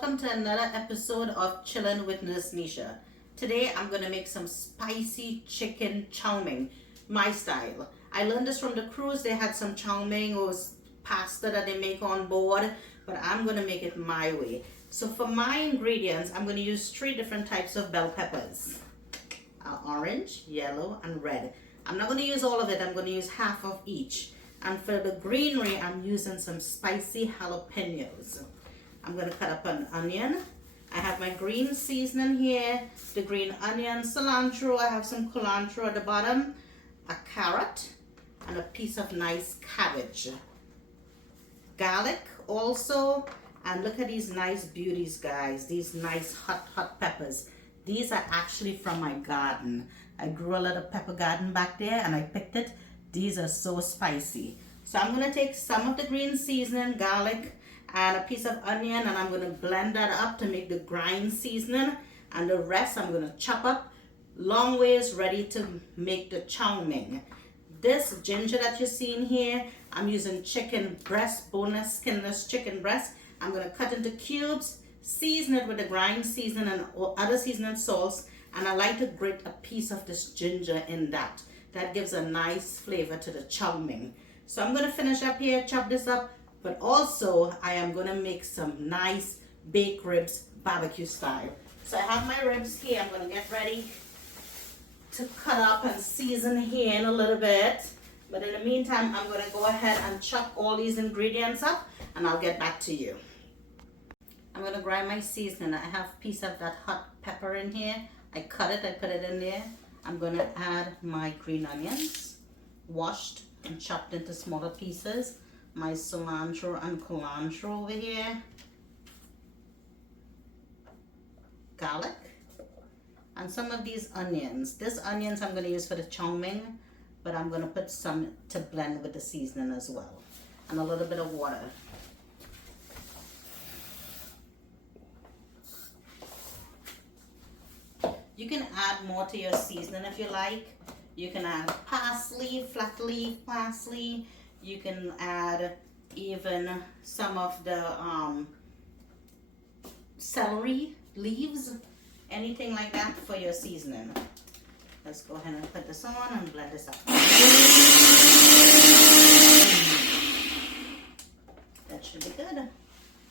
welcome to another episode of Chillin' with Nurse Nisha. Today I'm going to make some spicy chicken chow mein, my style. I learned this from the cruise. They had some chow mein or pasta that they make on board, but I'm going to make it my way. So for my ingredients, I'm going to use 3 different types of bell peppers. Orange, yellow, and red. I'm not going to use all of it. I'm going to use half of each. And for the greenery, I'm using some spicy jalapenos. I'm going to cut up an onion. I have my green seasoning here, the green onion, cilantro. I have some cilantro at the bottom, a carrot, and a piece of nice cabbage. Garlic also, and look at these nice beauties, guys. These nice hot peppers. These are actually from my garden. I grew a little pepper garden back there and I picked it. These are so spicy. So I'm going to take some of the green seasoning, garlic, and a piece of onion, and I'm going to blend that up to make the grind seasoning, and the rest I'm going to chop up long ways, ready to make the chow mein. This ginger that you're seeing here, I'm using chicken breast, boneless, skinless chicken breast. I'm going to cut into cubes, season it with the grind seasoning and other seasoning salts, and I like to grate a piece of this ginger in that. That gives a nice flavor to the chow mein. So I'm going to finish up here, chop this up, but also I am going to make some nice baked ribs barbecue style. So I have my ribs here. I'm going to get ready to cut up and season here in a little bit. But in the meantime, I'm going to go ahead and chop all these ingredients up and I'll get back to you. I'm going to grind my seasoning. I have a piece of that hot pepper in here. I cut it, I put it in there. I'm going to add my green onions, washed and chopped into smaller pieces. My cilantro and culantro over here. Garlic. And some of these onions. These onions I'm going to use for the chow mein, but I'm going to put some to blend with the seasoning as well. And a little bit of water. You can add more to your seasoning if you like. You can add parsley, flat leaf parsley. You can add even some of the celery leaves, anything like that for your seasoning. Let's go ahead and put this on and blend this up. That should be good.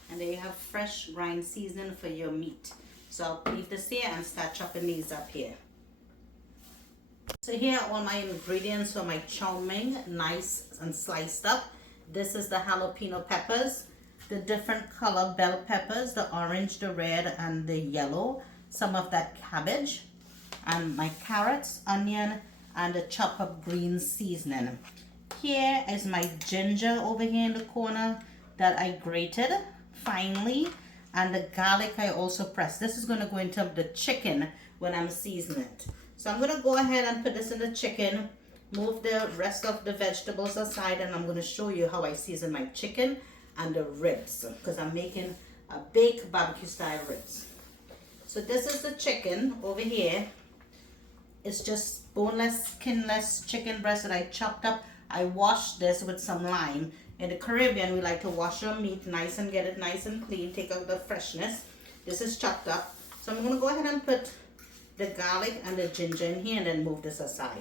And there you have fresh grind seasoning for your meat. So I'll leave this here and start chopping these up here. So here are all my ingredients for my chow mein, nice and sliced up. This is the jalapeno peppers, the different color bell peppers, the orange, the red, and the yellow. Some of that cabbage, and my carrots, onion, and the chopped up green seasoning. Here is my ginger over here in the corner that I grated finely. And the garlic I also pressed. This is going to go into the chicken when I'm seasoning it. So I'm going to go ahead and put this in the chicken, move the rest of the vegetables aside, and I'm going to show you how I season my chicken and the ribs, because I'm making a baked barbecue style ribs. So this is the chicken over here. It's just boneless, skinless chicken breast that I chopped up. I washed this with some lime. In the Caribbean, we like to wash our meat nice and get it nice and clean, take out the freshness. This is chopped up. So I'm going to go ahead and put the garlic and the ginger in here and then move this aside.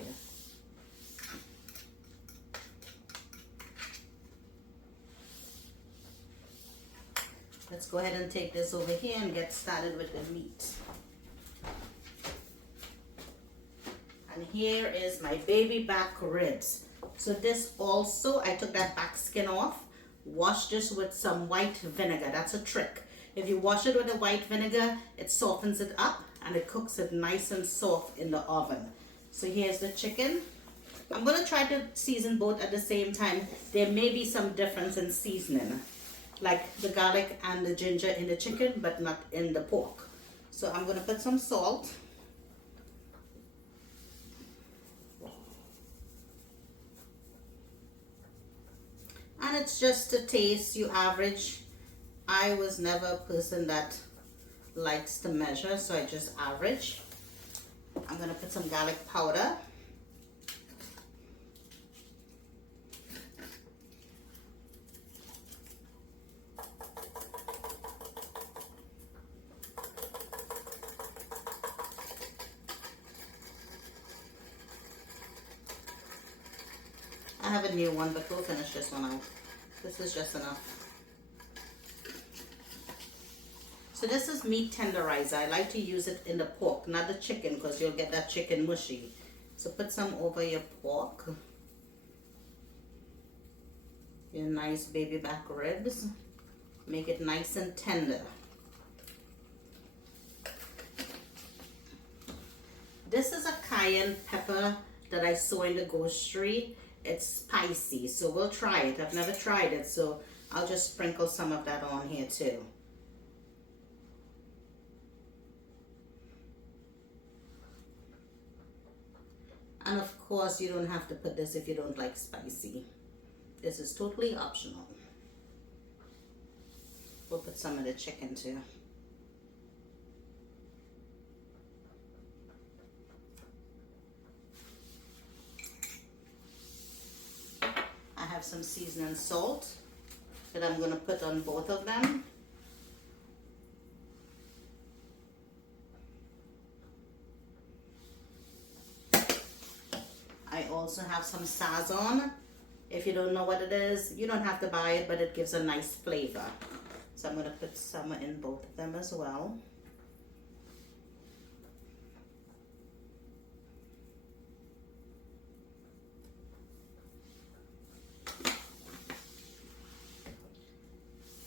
Let's go ahead and take this over here and get started with the meat. And here is my baby back ribs. So this also, I took that back skin off, washed this with some white vinegar. That's a trick. If you wash it with the white vinegar, it softens it up and it cooks it nice and soft in the oven. So here's the chicken. I'm going to try to season both at the same time. There may be some difference in seasoning, like the garlic and the ginger in the chicken, but not in the pork. So I'm going to put some salt. And it's just a taste you average. I was never a person that likes to measure, so I just average. I'm going to put some garlic powder. a new one, but we'll finish this one out. This is just enough. So this is meat tenderizer. I like to use it in the pork, not the chicken, because you'll get that chicken mushy. So put some over your pork. Your nice baby back ribs. Make it nice and tender. This is a cayenne pepper that I saw in the grocery. It's spicy, so we'll try it. I've never tried it, so I'll just sprinkle some of that on here too. And of course, you don't have to put this if you don't like spicy. This is totally optional. We'll put some of the chicken too. I have some seasoning salt that I'm going to put on both of them. I also have some sazon. If you don't know what it is, you don't have to buy it, but it gives a nice flavor. So I'm going to put some in both of them as well.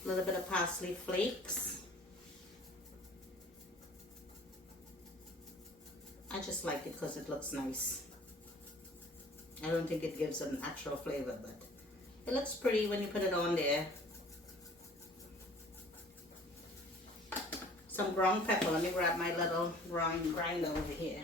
A little bit of parsley flakes. I just like it because it looks nice. I don't think it gives an actual flavor, but it looks pretty when you put it on there. Some ground pepper. Let me grab my little grinder over here.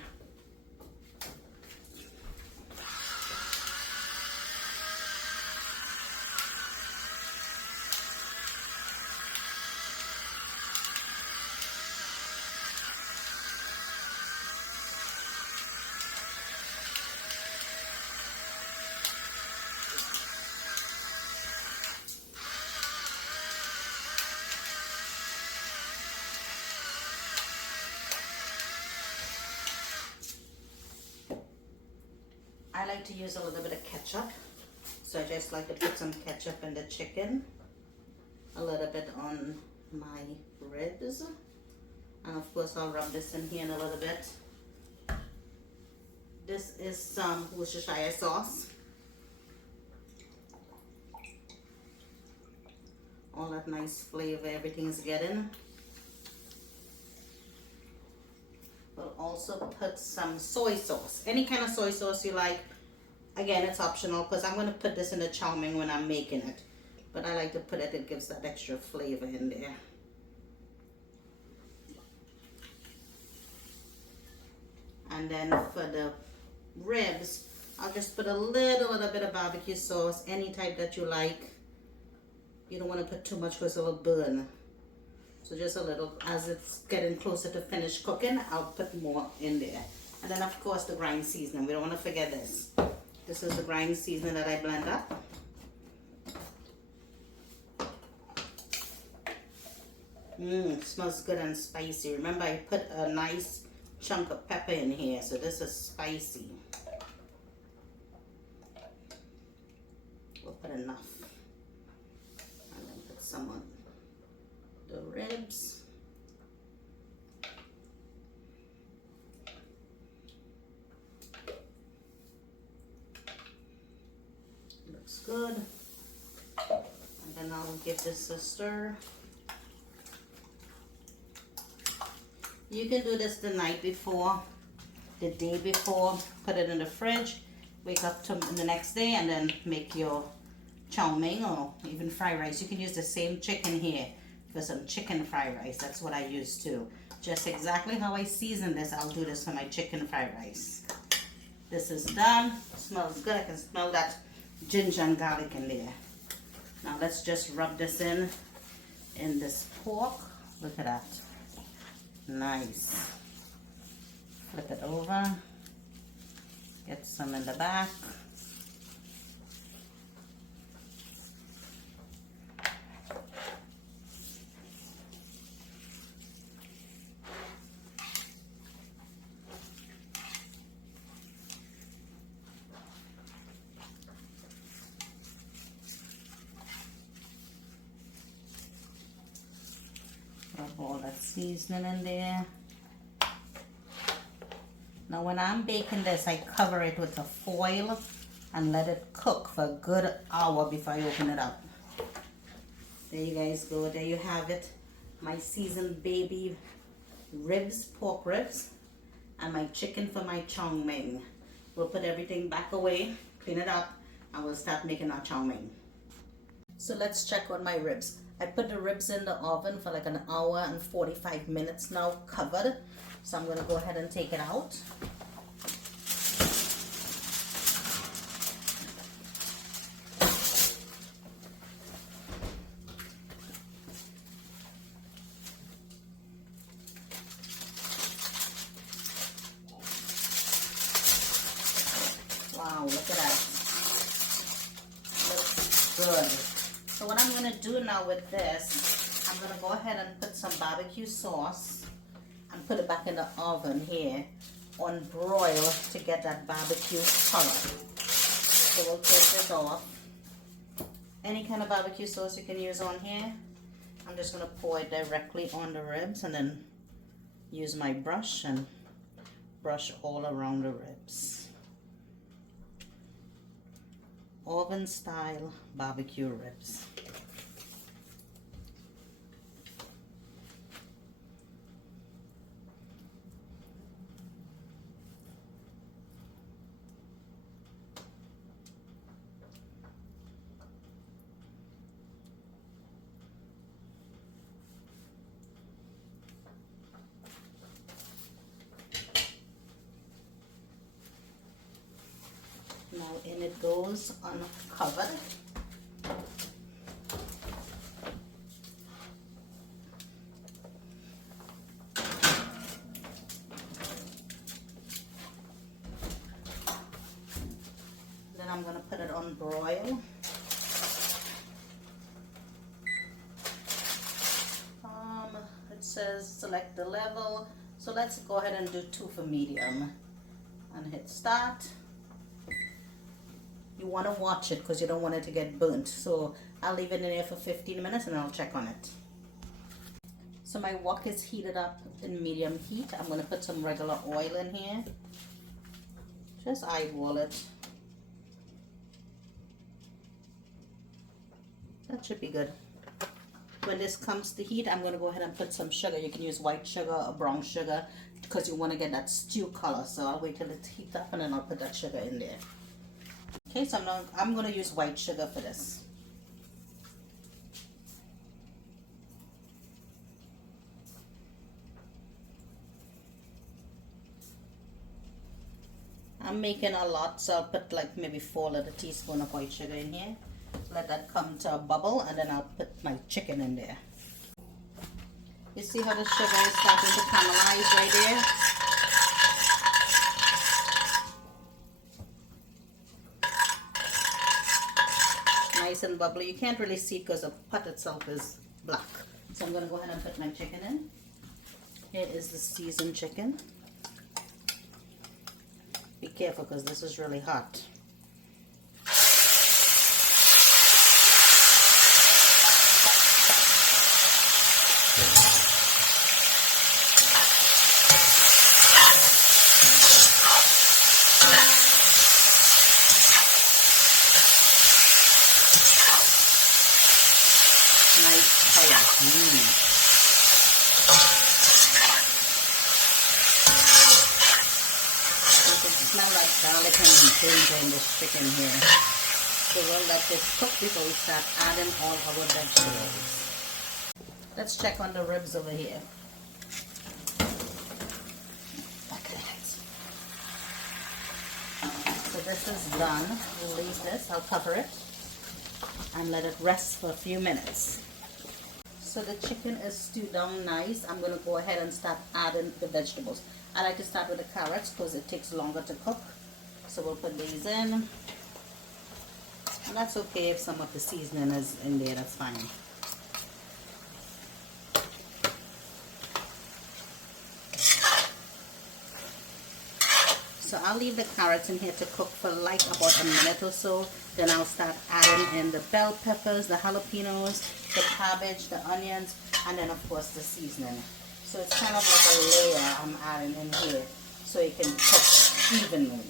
I like to use a little bit of ketchup, so I just like to put some ketchup in the chicken, a little bit on my ribs, and of course I'll rub this in here in a little bit. This is some Worcestershire sauce. All that nice flavor everything's getting. We'll also put some soy sauce, any kind of soy sauce you like. Again, it's optional because I'm going to put this in the chow mein when I'm making it. But I like to put it, it gives that extra flavor in there. And then for the ribs, I'll just put a little bit of barbecue sauce, any type that you like. You don't want to put too much because it'll burn. So just a little, as it's getting closer to finish cooking, I'll put more in there. And then of course the grind seasoning, we don't want to forget this. This is the grind seasoning that I blend up. It smells good and spicy. Remember, I put a nice chunk of pepper in here, so this is spicy. We'll put enough. And then put some on the ribs. Looks good. And then I'll give this a stir. You can do this the night before, the day before, put it in the fridge, wake up to the next day and then make your chow mein or even fried rice. You can use the same chicken here for some chicken fried rice. That's what I use too. Just exactly how I season this, I'll do this for my chicken fried rice. This is done. Smells good. I can smell that ginger and garlic in there. Now let's just rub this in this pork. Look at that. Nice. Flip it over. Get some in the back. All that seasoning in there. Now when I'm baking this, I cover it with a foil and let it cook for a good hour before I open it up. There you guys go. There you have it. My seasoned baby ribs, pork ribs, and my chicken for my chow mein. We'll put everything back away, clean it up, and we'll start making our chow mein. So let's check on my ribs. I put the ribs in the oven for like an hour and 45 minutes now, covered. So I'm going to go ahead and take it out. Wow, look at that. Looks good. So what I'm going to do now with this, I'm going to go ahead and put some barbecue sauce and put it back in the oven here on broil to get that barbecue color. So we'll take this off. Any kind of barbecue sauce you can use on here. I'm just going to pour it directly on the ribs and then use my brush and brush all around the ribs. Oven style barbecue ribs. Now in it goes uncovered. Then I'm going to put it on broil. It says select the level. So let's go ahead and do 2 for medium and hit start. You want to watch it because you don't want it to get burnt. So I'll leave it in there for 15 minutes and I'll check on it. So my wok is heated up in medium heat. I'm going to put some regular oil in here. Just eyeball it. That should be good. When this comes to heat, I'm going to go ahead and put some sugar. You can use white sugar or brown sugar because you want to get that stew color. So I'll wait till it heats up and then I'll put that sugar in there. Okay, so I'm going to use white sugar for this. I'm making a lot, so I'll put like maybe 4 little teaspoons of white sugar in here. Let that come to a bubble and then I'll put my chicken in there. You see how the sugar is starting to caramelize right there? Nice and bubbly. You can't really see because the pot itself is black. So I'm going to go ahead and put my chicken in. Here is the seasoned chicken. Be careful because this is really hot. Nice color. You can smell like garlic and ginger in this chicken here. So we'll let this cook before we start adding all our vegetables. Let's check on the ribs over here. So this is done. We'll leave this. I'll cover it and let it rest for a few minutes. So the chicken is stewed down nice. I'm going to go ahead and start adding the vegetables. I like to start with the carrots because it takes longer to cook. So we'll put these in. And that's okay if some of the seasoning is in there, that's fine. So I'll leave the carrots in here to cook for like about a minute or so. Then I'll start adding in the bell peppers, the jalapenos, the cabbage, the onions. And then of course the seasoning. So it's kind of like a layer I'm adding in here so it can cook evenly.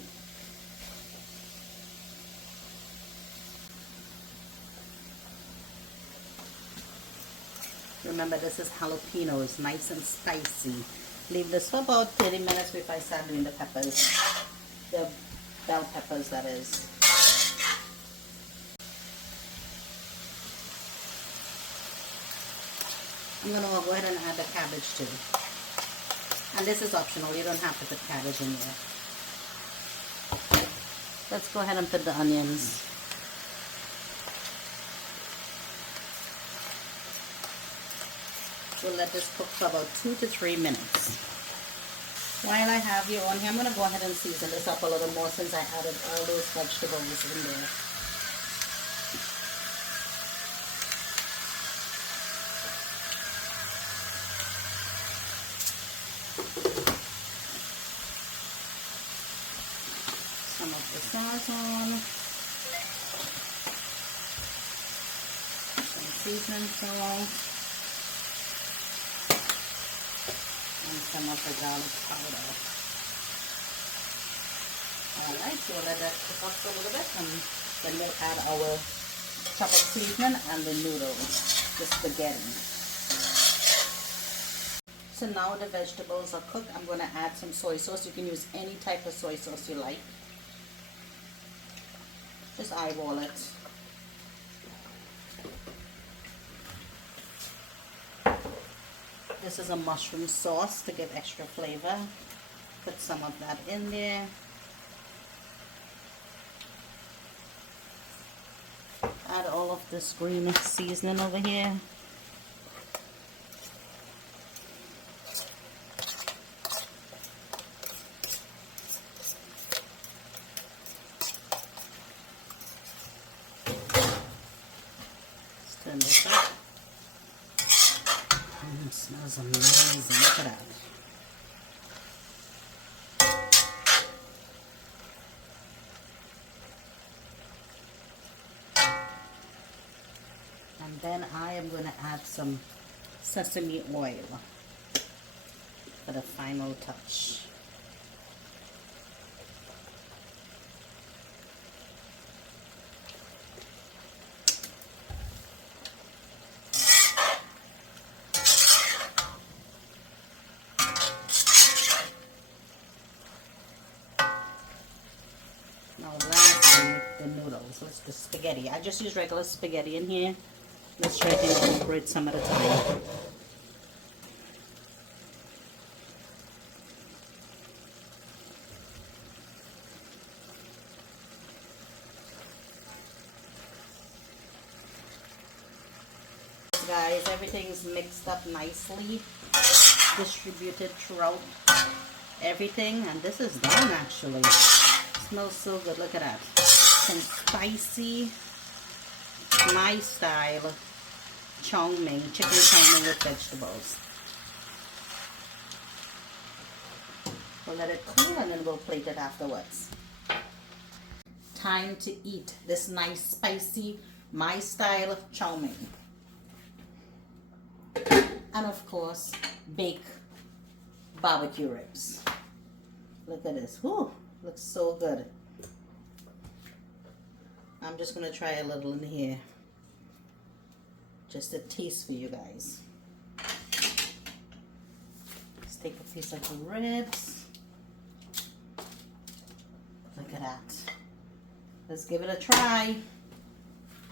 Remember, this is jalapenos, nice and spicy. Leave this for about 30 minutes before I start doing the peppers. The bell peppers, that is. I'm going to go ahead and add the cabbage too. And this is optional, you don't have to put cabbage in there. Let's go ahead and put the onions. We'll let this cook for about 2 to 3 minutes. While I have you on here, I'm going to go ahead and season this up a little more since I added all those vegetables in there. Some of the sazon, some seasoning salt, and some of the garlic powder. Alright, so we'll let that cook up for a little bit, and then we'll add our chocolate seasoning and the noodles, the spaghetti. So now the vegetables are cooked. I'm going to add some soy sauce. You can use any type of soy sauce you like. Just eyeball it. This is a mushroom sauce to give extra flavor. Put some of that in there. Add all of this green seasoning over here. Let's turn this up. It smells amazing. Look at that. And then I am going to add some sesame oil for the final touch. Now lastly, the noodles. Let's the spaghetti. I just use regular spaghetti in here. Let's try to incorporate some at a time. Guys, everything's mixed up nicely, distributed throughout everything, and this is done actually. Smells so good. Look at that. Some spicy, my style chow mein, chicken chow mein with vegetables. We'll let it cool and then we'll plate it afterwards. Time to eat this nice spicy my style chow mein. And of course, bake barbecue ribs. Look at this. Whew, looks so good. I'm just going to try a little in here. Just a taste for you guys. Let's take a piece of the ribs. Look at that. Let's give it a try.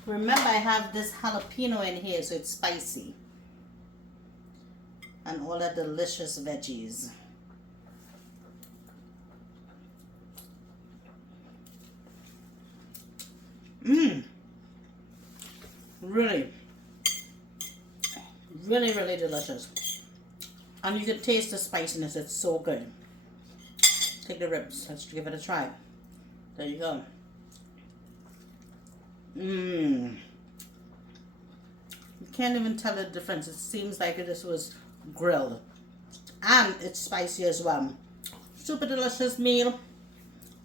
Remember, I have this jalapeno in here, so it's spicy. And all the delicious veggies. Really, really delicious. And you can taste the spiciness. It's so good. Take the ribs. Let's give it a try. There you go. You can't even tell the difference. It seems like this was grilled. And it's spicy as well. Super delicious meal.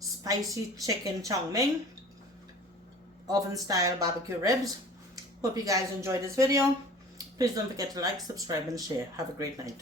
Spicy chicken chow mein. Oven style barbecue ribs. Hope you guys enjoyed this video. Please don't forget to like, subscribe, and share. Have a great night.